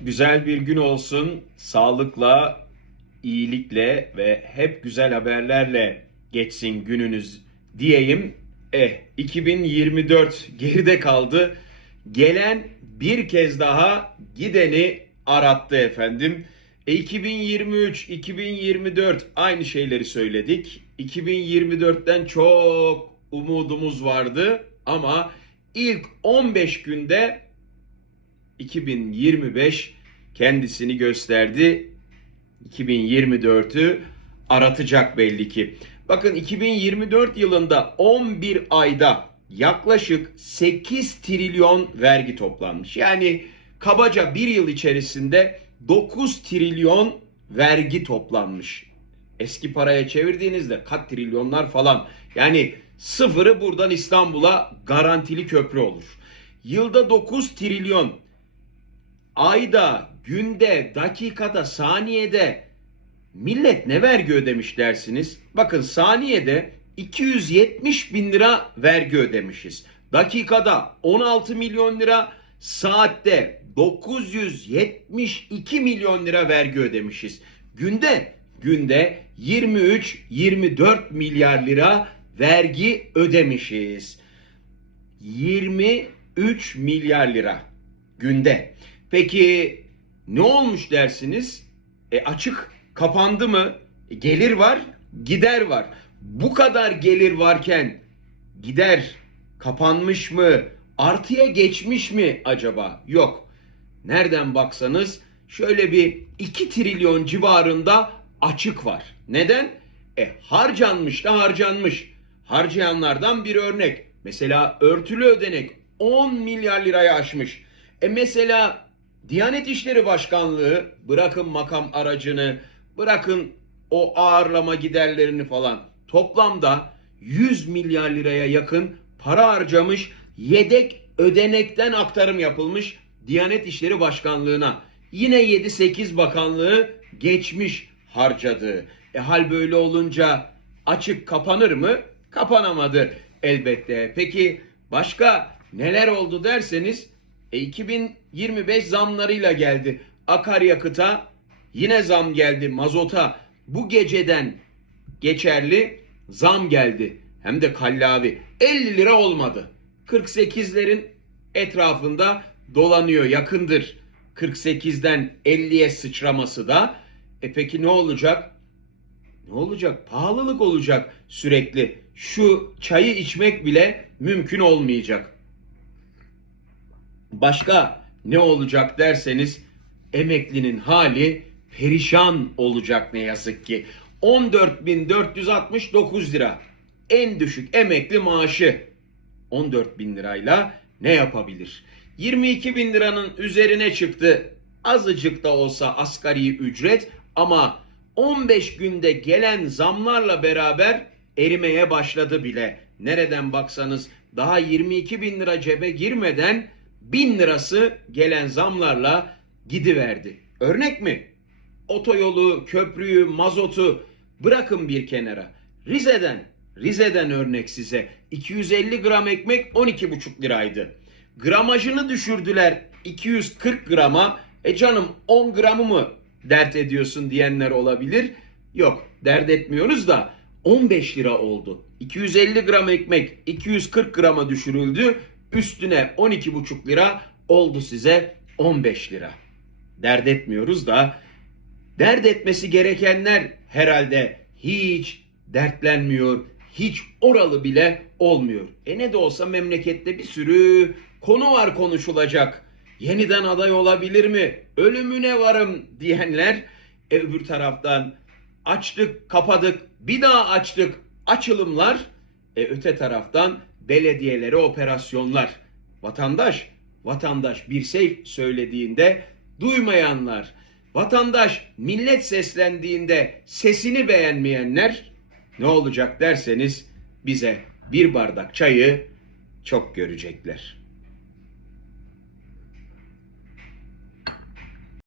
Güzel bir gün olsun. Sağlıkla, iyilikle ve hep güzel haberlerle geçsin gününüz diyeyim. Eh 2024 geride kaldı. Gelen bir kez daha gideni arattı efendim. E 2023, 2024 aynı şeyleri söyledik. 2024'ten çok umudumuz vardı ama ilk 15 günde 2025 kendisini gösterdi. 2024'ü aratacak belli ki. Bakın 2024 yılında 11 ayda yaklaşık 8 trilyon vergi toplanmış. Yani kabaca bir yıl içerisinde 9 trilyon vergi toplanmış. Eski paraya çevirdiğinizde kat trilyonlar falan. Yani sıfırı buradan İstanbul'a garantili köprü olur. Yılda 9 trilyon ayda, günde, dakikada, saniyede millet ne vergi ödemiş dersiniz? Bakın saniyede 270 bin lira vergi ödemişiz. Dakikada 16 milyon lira, saatte 972 milyon lira vergi ödemişiz. Günde günde 23-24 milyar lira vergi ödemişiz. 23 milyar lira günde. Peki ne olmuş dersiniz? E açık kapandı mı? E, gelir var, gider var. Bu kadar gelir varken gider kapanmış mı? Artıya geçmiş mi acaba? Yok. Nereden baksanız şöyle bir 2 trilyon civarında açık var. Neden? E harcanmış da harcanmış. Harcayanlardan bir örnek. Mesela örtülü ödenek 10 milyar liraya aşmış. E mesela Diyanet İşleri Başkanlığı bırakın makam aracını, bırakın o ağırlama giderlerini falan toplamda 100 milyar liraya yakın para harcamış. Yedek ödenekten aktarım yapılmış Diyanet İşleri Başkanlığı'na. Yine 7-8 bakanlığı geçmiş harcadığı. E hal böyle olunca açık kapanır mı? Kapanamadı elbette. Peki başka neler oldu derseniz e 2025 zamlarıyla geldi. Akaryakıta yine zam geldi. Mazota bu geceden geçerli zam geldi. Hem de kallavi. 50 lira olmadı. 48'lerin etrafında dolanıyor yakındır. 48'den 50'ye sıçraması da. E peki ne olacak? Ne olacak? Pahalılık olacak sürekli. Şu çayı içmek bile mümkün olmayacak. Başka ne olacak derseniz emeklinin hali perişan olacak ne yazık ki. 14.469 lira en düşük emekli maaşı 14 bin lirayla ne yapabilir? 22 bin liranın üzerine çıktı azıcık da olsa asgari ücret ama 15 günde gelen zamlarla beraber erimeye başladı bile. Nereden baksanız daha 22 bin lira cebe girmeden bin lirası gelen zamlarla gidiverdi. Örnek mi? Otoyolu, köprüyü, mazotu bırakın bir kenara. Rize'den, Rize'den örnek size. 250 gram ekmek 12,5 liraydı. Gramajını düşürdüler 240 grama. E canım 10 gramı mı dert ediyorsun diyenler olabilir. Yok dert etmiyoruz da 15 lira oldu. 250 gram ekmek 240 grama düşürüldü. Üstüne 12,5 lira oldu size 15 lira. Dert etmiyoruz da dert etmesi gerekenler herhalde hiç dertlenmiyor. Hiç oralı bile olmuyor. E ne de olsa memlekette bir sürü konu var konuşulacak. Yeniden aday olabilir mi? Ölümüne varım diyenler e, öbür taraftan açtık, kapadık, bir daha açtık, açılımlar. E, öte taraftan belediyelere operasyonlar. Vatandaş, vatandaş bir şey söylediğinde duymayanlar, vatandaş millet seslendiğinde sesini beğenmeyenler ne olacak derseniz bize bir bardak çayı çok görecekler.